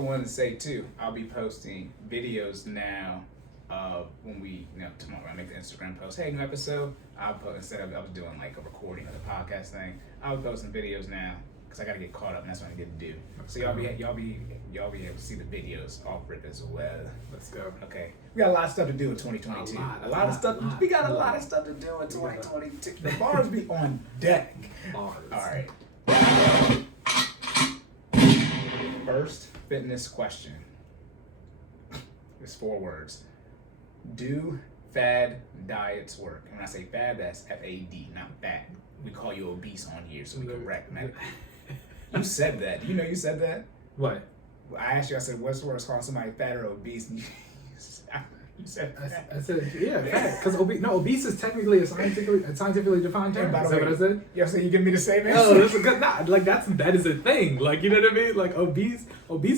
also wanted to say too, I'll be posting videos now. When we, tomorrow I make the Instagram post, hey, new episode. I'll post, instead of I was doing like a recording of the podcast thing, I'll be posting videos now because I got to get caught up, and that's what I get to do. So y'all be able to see the videos off rip as well. Let's go. Okay, we got a lot of stuff to do in 2022. A lot of stuff. We got a lot of stuff to do in 2022. The bars be on deck. Bars. All right. First fitness question. It's 4 words. Do fad diets work? And when I say fad, that's F-A-D, not fat. We call you obese on here, so we correct, man. You said that. You know you said that? What? I asked you, I said, what's worse, calling somebody fat or obese? And you said fat. I said, yeah, fat. Because obese is technically a scientifically defined term. Is that what I said? You saying you give me the same answer? No, that is a thing. Like, you know what I mean? Like, obese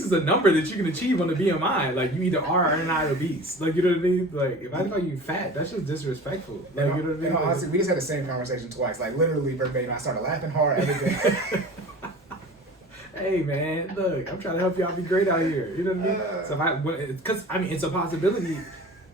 is a number that you can achieve on the BMI. Like, you either are or not obese. Like, you know what I mean? Like, if I call you fat, that's just disrespectful. Like, you know what I mean? Honestly, we just had the same conversation twice. Like, literally verbatim. I started laughing hard every day. Hey man, look, I'm trying to help y'all be great out here. You know what I mean? So because it's a possibility.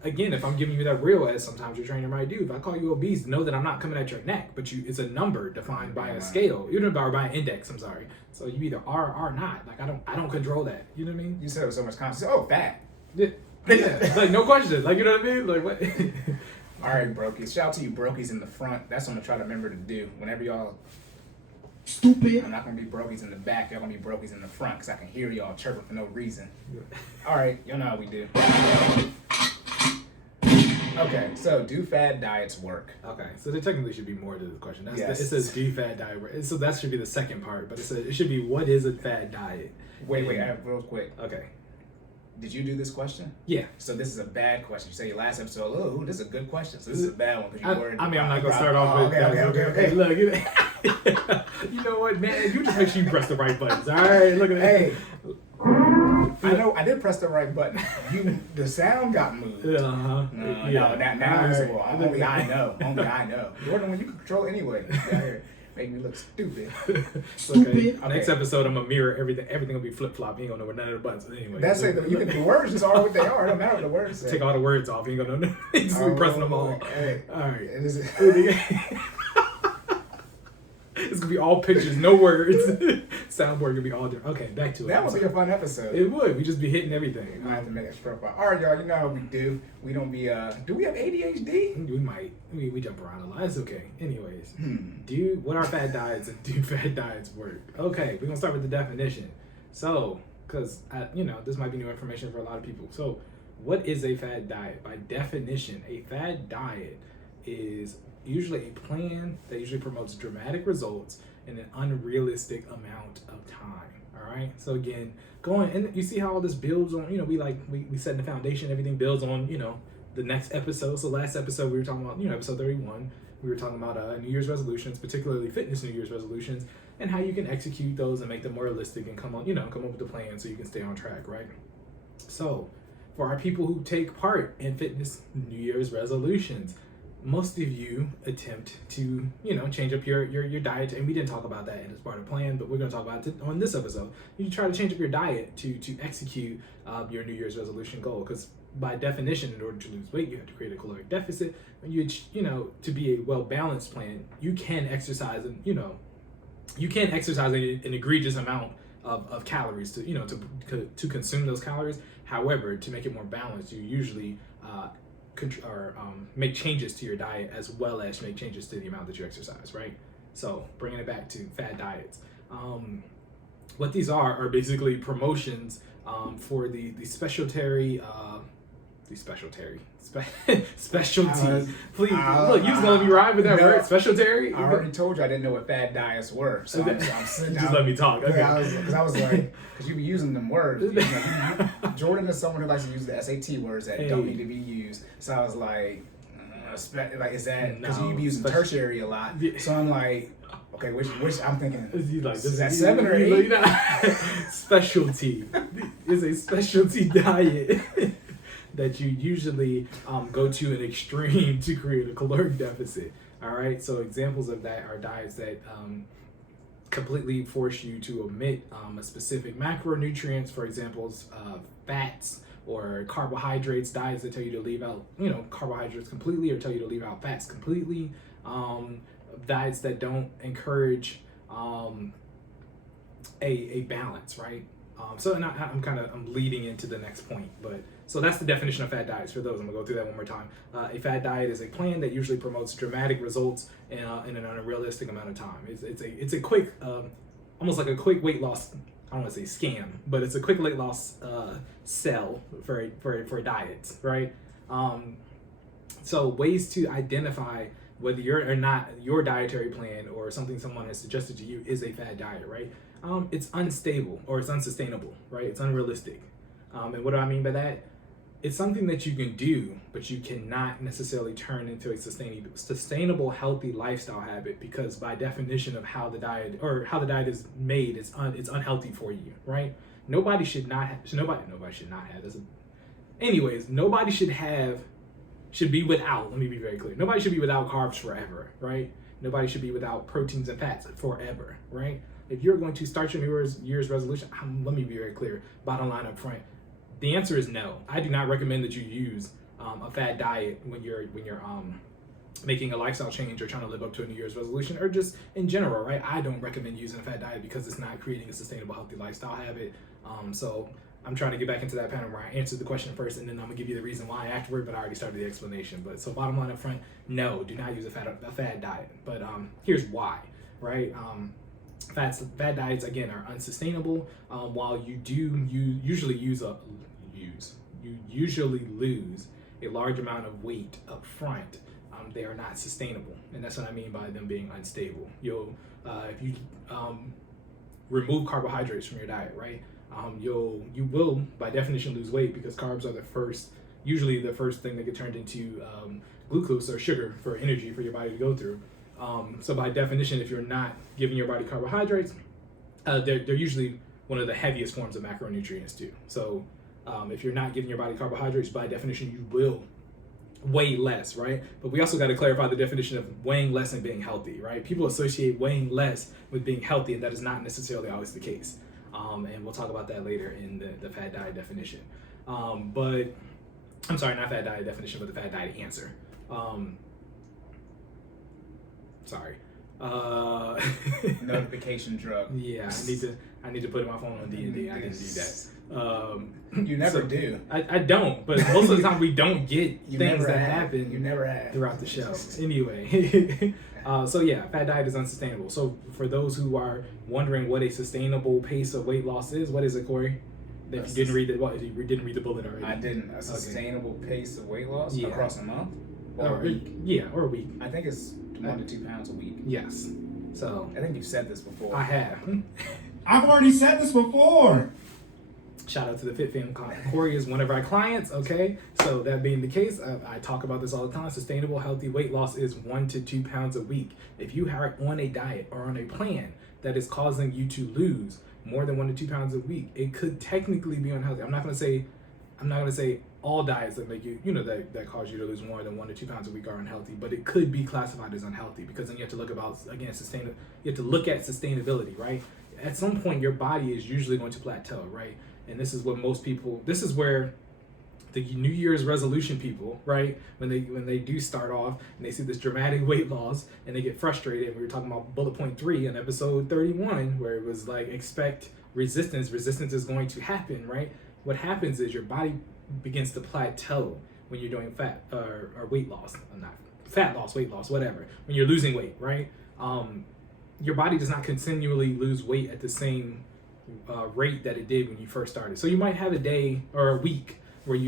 Again, if I'm giving you that real, as sometimes your trainer might do, if I call you obese, know that I'm not coming at your neck, but it's a number defined by a scale, or by an index. I'm sorry. So you either are or not. Like I don't control that. You know what I mean? You said it with so much confidence. Oh, fat. Yeah. Like no question. Like you know what I mean? Like what? All right, brokies. Shout out to you, brokies in the front. That's what I'm gonna try to remember to do whenever y'all. Stupid. I'm not gonna be brokies in the back. Y'all gonna be brokies in the front because I can hear y'all chirping for no reason. All right, y'all know how we do. Okay, so do fad diets work? Okay, so there technically should be more to the question. Yes. It says do fad diet work. So that should be the second part, but it should be what is a fad diet? Wait, real quick. Okay. Did you do this question? Yeah. So this is a bad question. You say your last episode, oh, this is a good question. So this is a bad one because you worried. I'm not gonna start off with okay. Hey, look, you know what, man? You just make sure you press the right buttons. All right, look at that. Hey, I know I did press the right button. The sound got moved. Now Only I know. You're the one you can control anyway. Make me look stupid. Okay. Next episode, I'm gonna mirror everything. Everything will be flip flop. You ain't gonna know where none of the buttons. Anyway, that's it. The words just are what they are. It don't matter what the words say. Take all the words off. You ain't gonna know. Just be pressing them all. Hey. All right. It's gonna be all pictures, no words. Soundboard gonna be all different. Okay, back to it. That would be a fun episode. It would. We just be hitting everything. I have to make a profile. All right, y'all. You know how we do. We don't be. Do we have ADHD? We might. We jump around a lot. It's okay. Anyways, what are fad diets and do fad diets work? Okay, we're gonna start with the definition. So, because this might be new information for a lot of people. So, what is a fad diet? By definition, a fad diet is usually a plan that usually promotes dramatic results in an unrealistic amount of time. All right. So again, and you see how all this builds on. We set the foundation. Everything builds on. The next episode. So last episode we were talking about episode 31. We were talking about New Year's resolutions, particularly fitness New Year's resolutions, and how you can execute those and make them more realistic and come up with a plan so you can stay on track. Right. So for our people who take part in fitness New Year's resolutions, most of you attempt to, change up your diet. And we didn't talk about that as part of the plan, but we're going to talk about it on this episode. You try to change up your diet to execute your New Year's resolution goal. Because by definition, in order to lose weight, you have to create a caloric deficit. And to be a well-balanced plan, you can exercise an egregious amount of calories to consume those calories. However, to make it more balanced, you usually make changes to your diet as well as make changes to the amount that you exercise, right? So bringing it back to fad diets, what these are basically promotions for the specialty. Please, look, you just gonna let me ride with that word, specialty. I already told you I didn't know what fad diets were, so I'm sitting down. Just let me talk. Okay. Because I was like, because you be using them words. Jordan is someone who likes to use the SAT words that don't need to be used. So I was like, is that because you be using tertiary a lot? So I'm like, okay, which I'm thinking, is that 7 or 8? Specialty is a specialty diet that you usually go to an extreme to create a caloric deficit. All right. So examples of that are diets that completely force you to omit a specific macronutrients, for example, fats or carbohydrates, diets that tell you to leave out, carbohydrates completely or tell you to leave out fats completely, diets that don't encourage a balance, right? I'm leading into the next point, but so that's the definition of fad diets. For those, I'm gonna go through that one more time. A fad diet is a plan that usually promotes dramatic results in an unrealistic amount of time. It's a quick, almost like a quick weight loss. I don't want to say scam, but it's a quick weight loss sell for diets, right? So ways to identify whether you're or not your dietary plan or something someone has suggested to you is a fad diet, right? It's unstable or it's unsustainable, right? It's unrealistic. And what do I mean by that? It's something that you can do, but you cannot necessarily turn into a sustainable, healthy lifestyle habit, because by definition of how the diet is made, it's unhealthy for you, right? Nobody should be without, let me be very clear. Nobody should be without carbs forever, right? Nobody should be without proteins and fats forever, right? If you're going to start your New Year's resolution, let me be very clear, bottom line up front, the answer is no. I do not recommend that you use a fad diet when you're making a lifestyle change or trying to live up to a New Year's resolution, or just in general, right? I don't recommend using a fad diet because it's not creating a sustainable, healthy lifestyle habit. So I'm trying to get back into that pattern where I answered the question first and then I'm gonna give you the reason why afterward, but I already started the explanation. But so bottom line up front, no, do not use a fad diet. But here's why, right? Fad diets, again, are unsustainable. While you usually lose a large amount of weight up front, they are not sustainable, and that's what I mean by them being unstable. If you remove carbohydrates from your diet, right? You will by definition lose weight, because carbs are usually the first thing that get turned into glucose or sugar for energy for your body to go through. So by definition, if you're not giving your body carbohydrates, they're usually one of the heaviest forms of macronutrients too. So if you're not giving your body carbohydrates, by definition, you will weigh less, right? But we also got to clarify the definition of weighing less and being healthy, right? People associate weighing less with being healthy, and that is not necessarily always the case. And we'll talk about that later in the fad diet definition. But I'm sorry, not fad diet definition, but the fad diet answer. Notification drug. Yeah, I need to put my phone on D&D. I didn't do that. You never do. I don't, but most of the time we don't get things that happen. You never have throughout the show. Anyway, so yeah, fad diet is unsustainable. So for those who are wondering what a sustainable pace of weight loss is, what is it, Cory? If you didn't read the bullet already. I didn't. A sustainable pace of weight loss across a month or a week. Yeah, or a week. I think it's 1 to 2 pounds a week. Yes. So I think you've said this before. I have. I've already said this before. Shout out to the Fit Fam. Cory is one of our clients, okay? So that being the case, I talk about this all the time. Sustainable, healthy weight loss is 1 to 2 pounds a week. If you are on a diet or on a plan that is causing you to lose more than 1 to 2 pounds a week, it could technically be unhealthy. I'm not gonna say all diets that make you, that cause you to lose more than 1 to 2 pounds a week are unhealthy, but it could be classified as unhealthy, because then you have to look you have to look at sustainability, right? At some point, your body is usually going to plateau, right? And this is where the New Year's resolution people, right, when they do start off and they see this dramatic weight loss and they get frustrated. We were talking about bullet point 3 in episode 31, where it was like, expect resistance. Resistance is going to happen, right? What happens is your body begins to plateau when you're doing fat or weight loss, not fat loss, weight loss, whatever. When you're losing weight, right? Your body does not continually lose weight at the same rate that it did when you first started. So you might have a day or a week where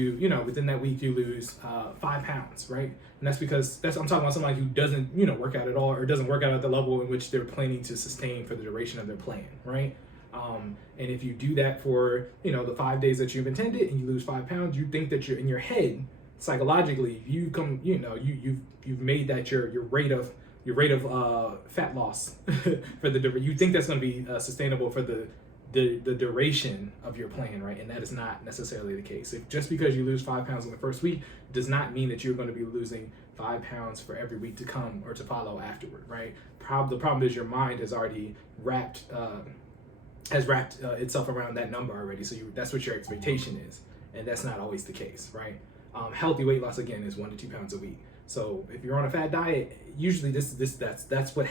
within that week you lose 5 pounds, right? And that's because I'm talking about somebody who doesn't, work out at all, or doesn't work out at the level in which they're planning to sustain for the duration of their plan, right? And if you do that for, the 5 days that you've intended and you lose 5 pounds, you think that you're in your head, psychologically, you've made that your rate of fat loss for you think that's going to be sustainable for the the duration of your plan, right? And that is not necessarily the case. If just because you lose 5 pounds in the first week does not mean that you're going to be losing 5 pounds for every week to come or to follow afterward, right? The problem is your mind has already wrapped itself around that number already. So that's what your expectation is, and that's not always the case, right? Healthy weight loss again is 1 to 2 pounds a week. So if you're on a fad diet, usually that's what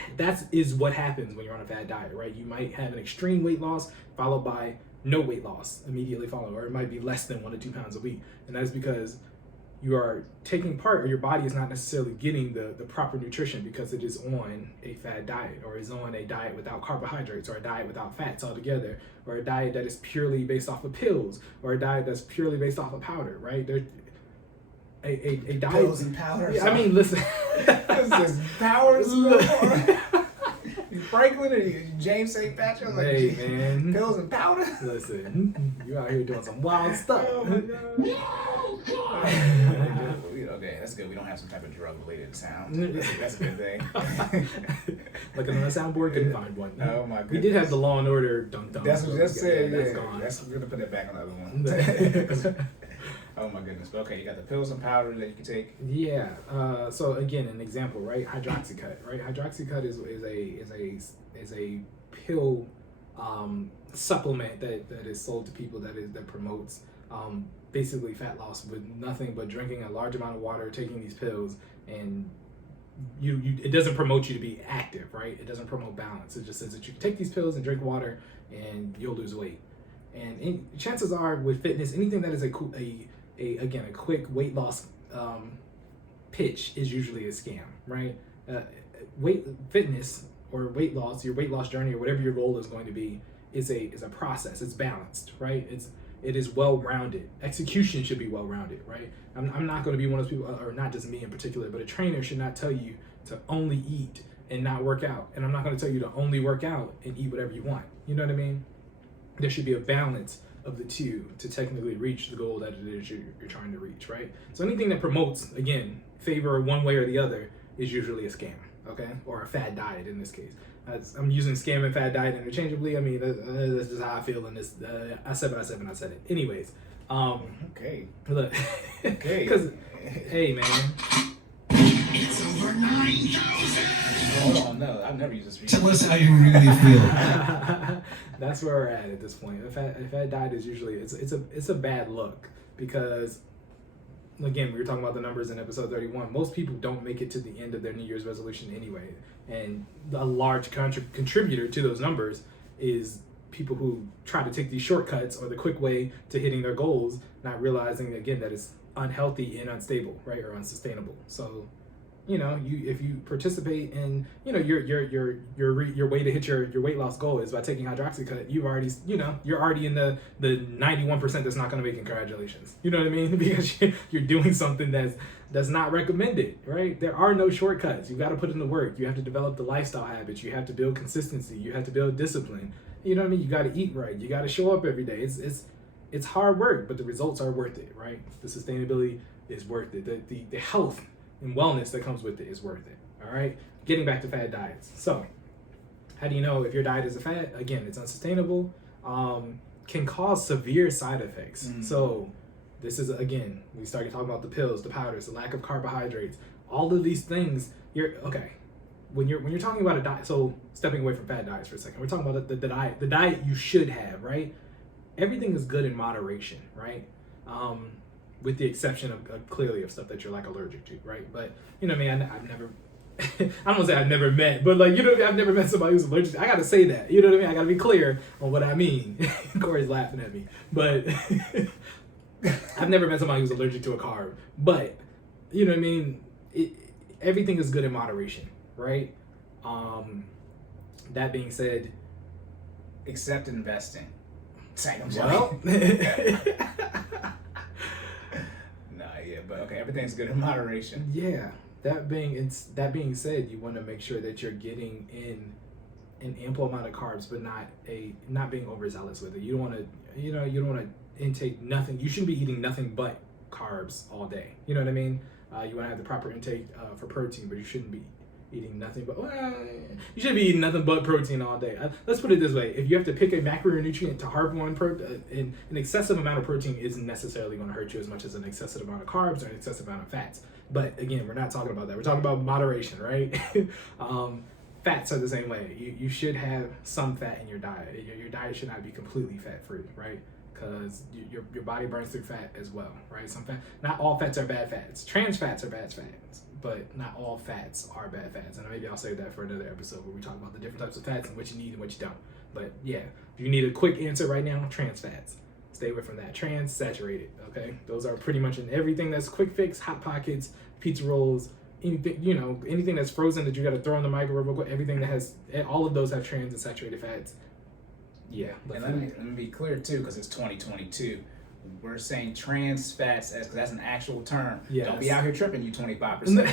happens when you're on a fad diet, right? You might have an extreme weight loss followed by no weight loss immediately followed, or it might be less than 1 to 2 pounds a week, and that is because you are taking part, or your body is not necessarily getting the proper nutrition because it is on a fad diet, or is on a diet without carbohydrates, or a diet without fats altogether, or a diet that is purely based off of pills, or a diet that's purely based off of powder, right? A diet. Pills and powder. Yeah, I mean, listen. This is powers. Franklin and James St. Patrick. Like, hey, man. Pills and powder. Listen, you out here doing some wild stuff. Oh my God. Okay, that's good. We don't have some type of drug-related sound. That's a good thing. Looking on the soundboard, couldn't find one. Oh my goodness. We did have the Law and Order dunk. That's what I just said. That's Yeah, gone. we're gonna put that back on the other one. Oh my goodness. But okay, you got the pills and powder that you can take. Yeah. So again, an example, right? Hydroxycut, right? Hydroxycut is a pill supplement that is sold to people that promotes basically fat loss with nothing but drinking a large amount of water, taking these pills, and it doesn't promote you to be active, right? It doesn't promote balance. It just says that you can take these pills and drink water and you'll lose weight. And chances are with fitness, anything that is a quick weight loss pitch is usually a scam, right? Fitness or weight loss, your weight loss journey or whatever your goal is going to be is a process. It's balanced, right? It is well-rounded. Execution should be well-rounded, right? I'm not going to be one of those people, or not just me in particular, but a trainer should not tell you to only eat and not work out. And I'm not going to tell you to only work out and eat whatever you want. You know what I mean? There should be a balance of the two to technically reach the goal that it is you're trying to reach, right? So anything that promotes, again, favor one way or the other is usually a scam, okay? Or a fad diet in this case. I'm using scam and fad diet interchangeably. I mean, that's just how I feel in this. I said what I said when I said it. Anyways. Okay. Look. Okay. Because, hey, man. It's over 9,000! Hold on, no, I've never used this feature. Tell us how you really feel. That's where we're at this point. A fad diet is usually, it's a bad look because, again, we were talking about the numbers in episode 31. Most people don't make it to the end of their New Year's resolution anyway. And a large contributor to those numbers is people who try to take these shortcuts or the quick way to hitting their goals, not realizing, again, that it's unhealthy and unstable, right, or unsustainable. So, if you participate in, your way to hit your weight loss goal is by taking hydroxycut, you're already in the 91% that's not going to make it. Congratulations. You know what I mean? Because you're doing something that's not recommended, right? There are no shortcuts. You got to put in the work. You have to develop the lifestyle habits. You have to build consistency. You have to build discipline. You know what I mean? You got to eat right. You got to show up every day. It's hard work, but the results are worth it, right? The sustainability is worth it. The health and wellness that comes with it is worth it. All right. Getting back to fad diets. So, how do you know if your diet is a fad? Again, it's unsustainable. Can cause severe side effects. Mm-hmm. So, this is, again, we started talking about the pills, the powders, the lack of carbohydrates, all of these things. When you're talking about a diet. So, stepping away from fad diets for a second, we're talking about the diet you should have, right? Everything is good in moderation, right? With the exception of clearly of stuff that you're like allergic to, right? But I've never, I don't want to say I've never met, but I've never met somebody who's allergic. I got to say that, you know what I mean? I got to be clear on what I mean. Cory's laughing at me, but I've never met somebody who's allergic to a carb. But you know what I mean? Everything is good in moderation, right? That being said, except investing. Well. But okay, everything's good in moderation. Yeah. That being said, you want to make sure that you're getting in an ample amount of carbs, but not being overzealous with it. You don't want to intake nothing. You shouldn't be eating nothing but carbs all day. You know what I mean? You want to have the proper intake for protein, but you shouldn't be eating nothing but, you should be eating nothing but protein all day. Let's put it this way. If you have to pick a macronutrient to harp on, an excessive amount of protein isn't necessarily going to hurt you as much as an excessive amount of carbs or an excessive amount of fats. But again, we're not talking about that. We're talking about moderation, right? Fats are the same way. You should have some fat in your diet. Your diet should not be completely fat-free, right? Because your body burns through fat as well, right? Some fat, not all fats are bad fats. Trans fats are bad fats, but not all fats are bad fats. And maybe I'll save that for another episode where we talk about the different types of fats and what you need and what you don't. But yeah, if you need a quick answer right now, trans fats. Stay away from that. Trans, saturated, okay? Those are pretty much in everything that's quick fix, Hot Pockets, pizza rolls, anything, anything that's frozen that you got to throw in the microwave real quick, everything that has, all of those have trans and saturated fats. Yeah. And let me be clear too, because it's 2022. We're saying trans fats because that's an actual term. Yes. Don't be out here tripping, you 25%.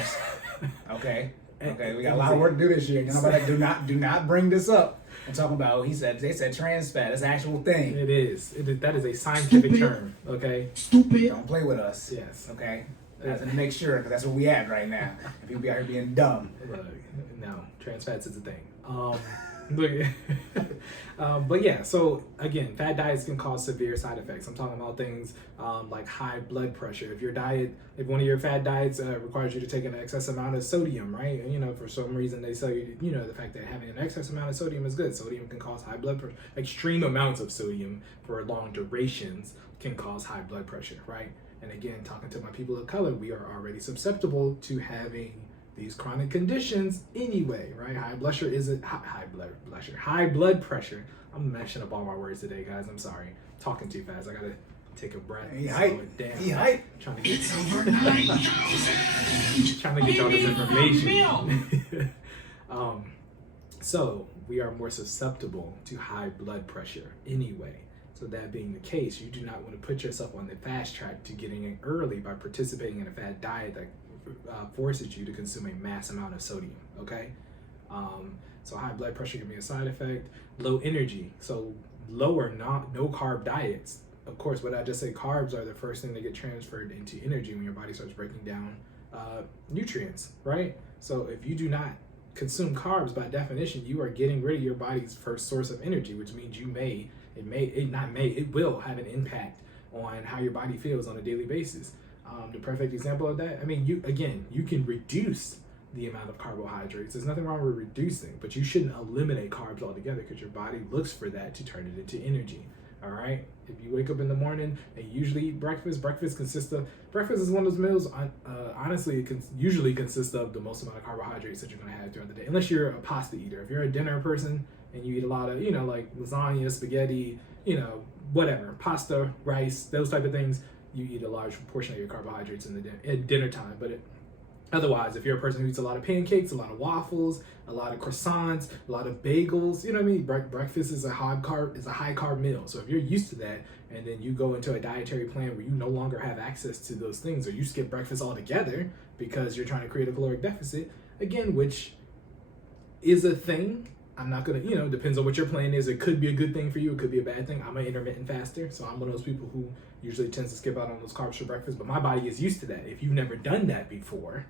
Okay. Okay. We got a lot of work to do this year. You know, but do not bring this up and talking about. They said trans fat. That's an actual thing. It is. That is a scientific term. Okay. Stupid. Don't play with us. Yes. Okay. I have to make sure because that's where we at right now. And people be out here being dumb. Look, no, trans fats is a thing. But yeah, so again, fad diets can cause severe side effects. I'm talking about things like high blood pressure. If one of your fad diets requires you to take an excess amount of sodium, right? And, you know, for some reason they tell you, you know, the fact that having an excess amount of sodium is good. Sodium can cause high blood pressure. Extreme amounts of sodium for long durations can cause high blood pressure, right? And again, talking to my people of color, we are already susceptible to having these chronic conditions anyway, right? High blood pressure. I'm mashing up all my words today, guys. I'm sorry. Talking too fast. I gotta take a breath and slow it down. Trying to get Over 9,000. trying to get all this information. So we are more susceptible to high blood pressure anyway. So that being the case, you do not want to put yourself on the fast track to getting in early by participating in a fad diet that forces you to consume a mass amount of sodium, okay? So high blood pressure can be a side effect. Low energy, so lower no carb diets. Of course, what I just say, carbs are the first thing that get transferred into energy when your body starts breaking down nutrients, right? So if you do not consume carbs, by definition, you are getting rid of your body's first source of energy, which means it will have an impact on how your body feels on a daily basis. The perfect example of that, I mean, you can reduce the amount of carbohydrates. There's nothing wrong with reducing, but you shouldn't eliminate carbs altogether because your body looks for that to turn it into energy. All right. If you wake up in the morning and usually eat breakfast, breakfast is one of those meals. Honestly, it usually consists of the most amount of carbohydrates that you're going to have throughout the day, unless you're a pasta eater. If you're a dinner person and you eat a lot of, like lasagna, spaghetti, whatever, pasta, rice, those type of things, you eat a large portion of your carbohydrates at dinner time. But otherwise, if you're a person who eats a lot of pancakes, a lot of waffles, a lot of croissants, a lot of bagels, you know what I mean? Breakfast is a high carb meal. So if you're used to that, and then you go into a dietary plan where you no longer have access to those things, or you skip breakfast altogether because you're trying to create a caloric deficit, again, which is a thing. I'm not gonna, depends on what your plan is. It could be a good thing for you. It could be a bad thing. I'm an intermittent faster, so I'm one of those people who usually tends to skip out on those carbs for breakfast, but my body is used to that. If you've never done that before,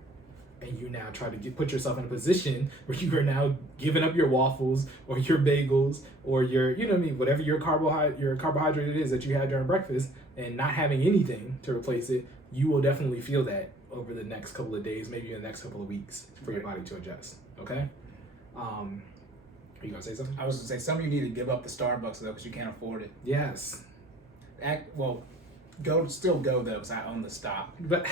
and you now try to put yourself in a position where you are now giving up your waffles or your bagels or your, whatever your carbohydrate it is that you had during breakfast, and not having anything to replace it, you will definitely feel that over the next couple of days, maybe in the next couple of weeks, for your body to adjust. Okay. Are you gonna say something? I was gonna say some of you need to give up the Starbucks though because you can't afford it. Yes. Still go though because I own the stock. But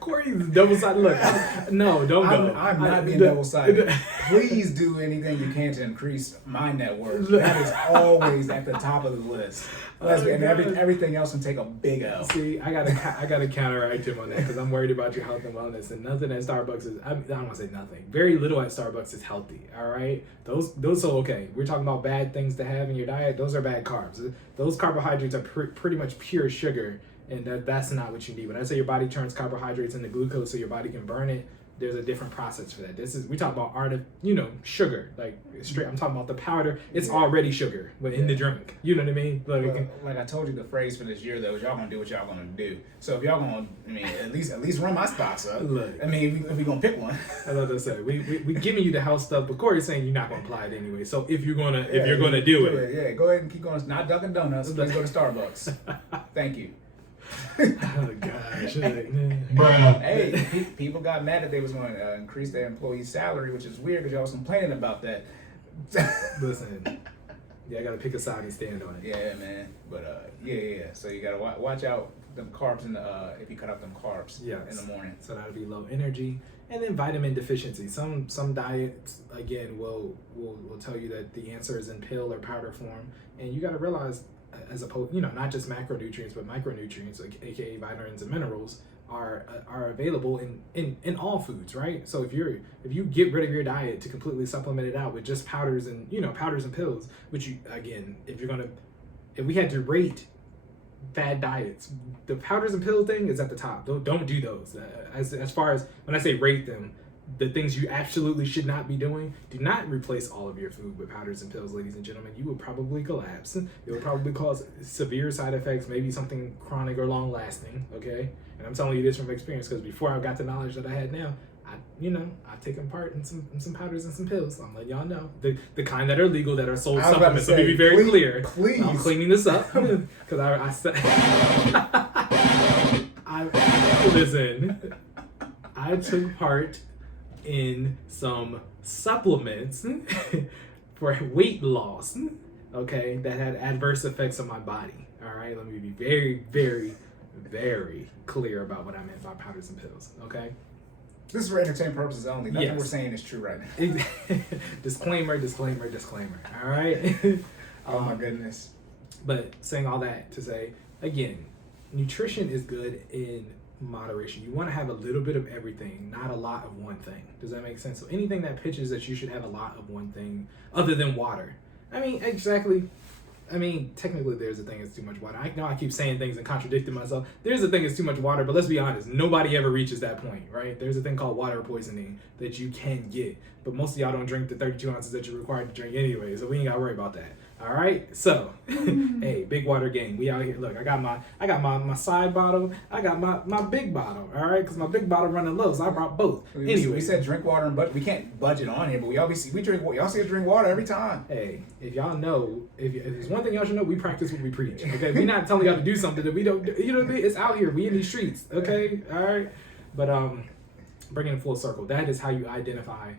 Cory's double-sided. Look, no, don't go. I'm not being double-sided. Please do anything you can to increase my net worth. That is always at the top of the list. And everything else can take a big L. See, I gotta counteract him on that because I'm worried about your health and wellness. And nothing at Starbucks is, I don't want to say nothing. Very little at Starbucks is healthy. All right, those are okay. We're talking about bad things to have in your diet. Those are bad carbs. Those carbohydrates are pretty much pure sugar. And that's not what you need. When I say your body turns carbohydrates into glucose so your body can burn it, there's a different process for that. We talk about sugar, like straight. I'm talking about the powder. It's already sugar in the drink. You know what I mean? Like I told you, the phrase for this year though is y'all gonna do what y'all gonna do. So if y'all gonna, at least run my stocks up. Look, if we gonna pick one. I love to say we giving you the house stuff, but Cory's saying you're not gonna apply it anyway. So if you're gonna do it, go ahead and keep going. Not Dunkin' Donuts. Let's go to Starbucks. Thank you. Oh gosh. Hey, people got mad that they was going to increase their employee's salary, which is weird because y'all was complaining about that. Listen, I gotta pick a side and stand on it. Yeah, man. But yeah. So you gotta watch out them carbs if you cut out them carbs in the morning. So that'll be low energy, and then vitamin deficiency. Some diets again will tell you that the answer is in pill or powder form, and you gotta realize, as opposed, not just macronutrients but micronutrients, aka vitamins and minerals, are available in all foods, right? So if you get rid of your diet to completely supplement it out with just powders and pills, which if we had to rate fad diets, the powders and pill thing is at the top. Don't do those. As far as when I say rate them, the things you absolutely should not be doing, do not replace all of your food with powders and pills, ladies and gentlemen. You will probably collapse. It will probably cause severe side effects, maybe something chronic or long lasting, okay? And I'm telling you this from experience because before I got the knowledge that I had now, I've taken part in some powders and some pills. I'm letting y'all know. The kind that are legal, that are sold supplements. Let me be very clear. Please. I'm cleaning this up because I said, listen, I took part in some supplements for weight loss, okay, that had adverse effects on my body. All right, let me be very, very, very clear about what I meant by powders and pills, okay? This is for entertainment purposes only. Nothing we're saying is true right now. Disclaimer, all right? Oh my goodness. But saying all that to say, again, nutrition is good in moderation. You want to have a little bit of everything, not a lot of one thing. Does that make sense? So anything that pitches that you should have a lot of one thing other than water. Technically there's a thing that's too much water. I know I keep saying things and contradicting myself. There's a thing that's too much water, but let's be honest, nobody ever reaches that point, right? There's a thing called water poisoning that you can get, but most of y'all don't drink the 32 ounces that you're required to drink anyway, so we ain't gotta worry about that. All right, so hey, big water game. We out here. Look, I got my side bottle. I got my big bottle. All right, because my big bottle running low, so I brought both. Anyway, we said drink water, but we can't budget on here. But we drink. Y'all see us drink water every time. Hey, if y'all know, if there's one thing y'all should know, we practice what we preach. Okay, we're not telling y'all to do something that we don't. You know what I mean? It's out here. We in these streets. Okay, all right. But bringing it full circle, that is how you identify.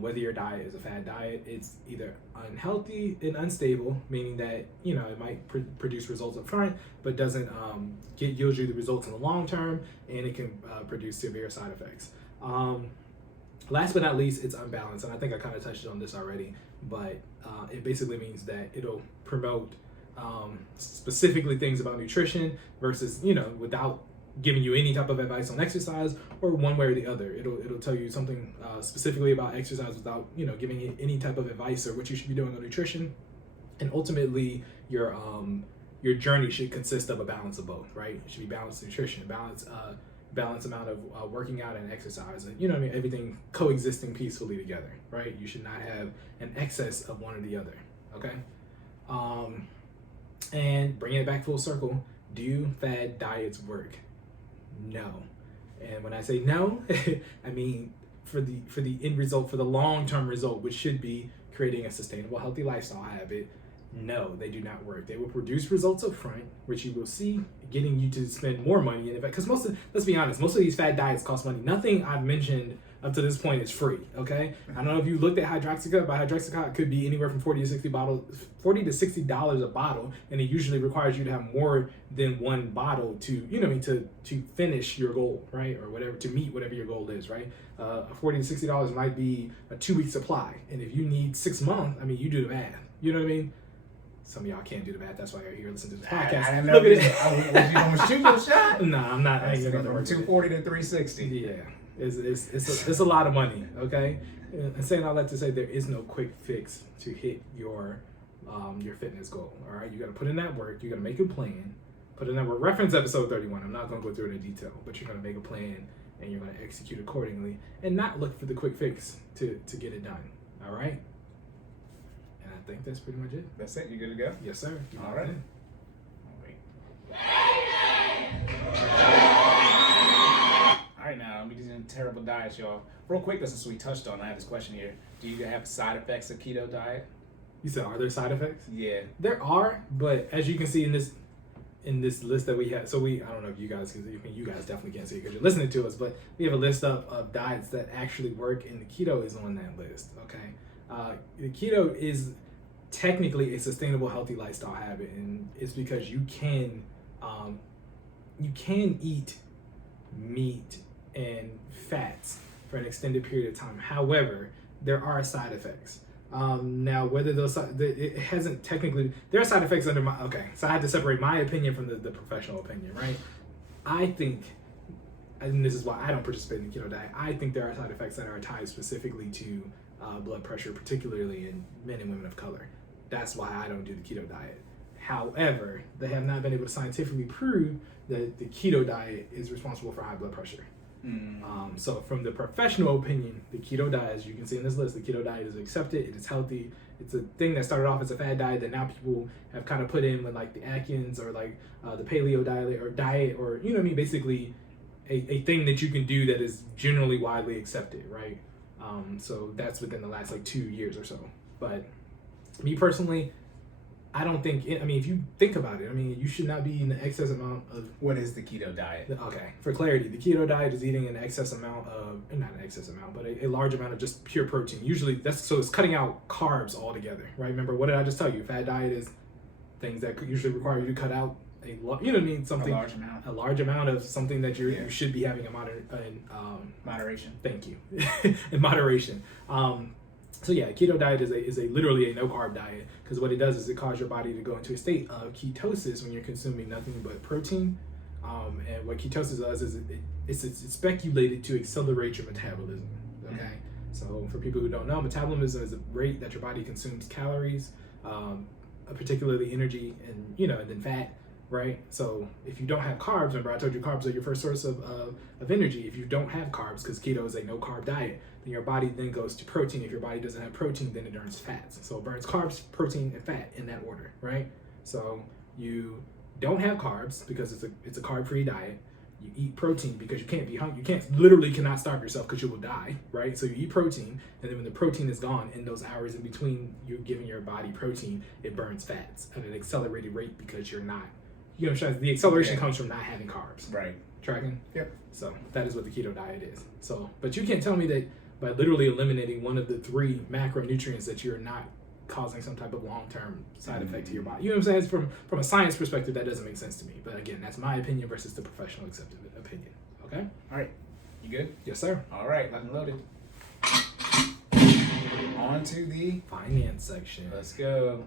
Whether your diet is a fad diet, it's either unhealthy and unstable, meaning that it might produce results up front, but doesn't yield you the results in the long term, and it can produce severe side effects. Last but not least, it's unbalanced, and I think I kind of touched on this already, but it basically means that it'll promote specifically things about nutrition versus without giving you any type of advice on exercise, or one way or the other. It'll tell you something specifically about exercise without giving you any type of advice or what you should be doing on nutrition. And ultimately, your journey should consist of a balance of both, right? It should be balanced nutrition, balanced amount of working out and exercise, and everything coexisting peacefully together, right? You should not have an excess of one or the other, okay? And bringing it back full circle, do fad diets work? No. And when I say no, I mean for the end result, for the long-term result, which should be creating a sustainable, healthy lifestyle habit. No, they do not work. They will produce results up front, which you will see getting you to spend more money. And because let's be honest, most of these fad diets cost money. Nothing I've mentioned up to this point is free, okay? I don't know if you looked at Hydroxycut, but Hydroxycut could be anywhere from $40 to $60 a bottle, and it usually requires you to have more than one bottle to finish your goal, right? Or whatever, to meet whatever your goal is, right? $40 to $60 might be a 2-week supply, and if you need 6 months, you do the math. You know what I mean? Some of y'all can't do the math. That's why you're here listening to this podcast. I didn't know. Was you gonna shoot your shot? Nah, I'm not. I ain't gonna from 240 to 360. Yeah, it's a lot of money. Okay, and saying all that to say, there is no quick fix to hit your fitness goal. All right, you got to put in that work. You got to make a plan, put a number. Reference episode 31. I'm not going to go through it in detail, but you're going to make a plan and you're going to execute accordingly and not look for the quick fix to get it done. All right? And I think that's pretty much it. That's it. You good to go? Yes, sir. All right. All right, now let me do some terrible diets, y'all. Real quick, since we touched on, I have this question here. Do you have side effects of keto diet? You said, are there side effects? Yeah. There are, but as you can see in this list that we have, so I don't know if you guys can see, you guys definitely can't see it because you're listening to us, but we have a list of diets that actually work, and the keto is on that list, okay? The keto is technically a sustainable, healthy lifestyle habit, and it's because you can eat meat and fats for an extended period of time. However, there are side effects. Now, whether those, it hasn't technically, there are side effects under my, okay, so I have to separate my opinion from the professional opinion, right? I think, and this is why I don't participate in the keto diet, I think there are side effects that are tied specifically to blood pressure, particularly in men and women of color. That's why I don't do the keto diet. However, they have not been able to scientifically prove that the keto diet is responsible for high blood pressure. So from the professional opinion, the keto diet, as you can see in this list, the keto diet is accepted, it is healthy. It's a thing that started off as a fad diet that now people have kind of put in with like the Atkins or like the paleo diet or you know what I mean, basically a thing that you can do that is generally widely accepted, right? So that's within the last like 2 years or so. But me personally, I don't think, if you think about it, you should not be eating an excess amount of... What is the keto diet? Okay, for clarity, the keto diet is eating an excess amount of, not an excess amount, but a large amount of just pure protein. Usually, so it's cutting out carbs altogether, right? Remember, what did I just tell you? Fad diet is things that usually require you to cut out something... A large amount of something that you should be having moderation. Thank you. In moderation. So yeah, keto diet is literally a no carb diet, because what it does is it causes your body to go into a state of ketosis when you're consuming nothing but protein. And what ketosis does is it's speculated to accelerate your metabolism. Okay, so for people who don't know, metabolism is a rate that your body consumes calories, particularly energy, and then fat. Right? So if you don't have carbs, remember I told you carbs are your first source of energy. If you don't have carbs, because keto is a no carb diet, then your body then goes to protein. If your body doesn't have protein, then it burns fats. So it burns carbs, protein, and fat in that order, right? So you don't have carbs because it's a carb-free diet. You eat protein because you can't be hungry. You literally cannot starve yourself because you will die, right? So you eat protein, and then when the protein is gone, in those hours in between you giving your body protein, it burns fats at an accelerated rate because you're not. The acceleration comes from not having carbs. Right. Tracking? Yep. So that is what the keto diet is. So, but you can't tell me that by literally eliminating one of the 3 macronutrients that you're not causing some type of long-term side effect to your body. You know what I'm saying? From a science perspective, that doesn't make sense to me. But again, that's my opinion versus the professional accepted opinion. Okay? All right. You good? Yes, sir. All right. Locked and loaded. On to the finance section. Let's go.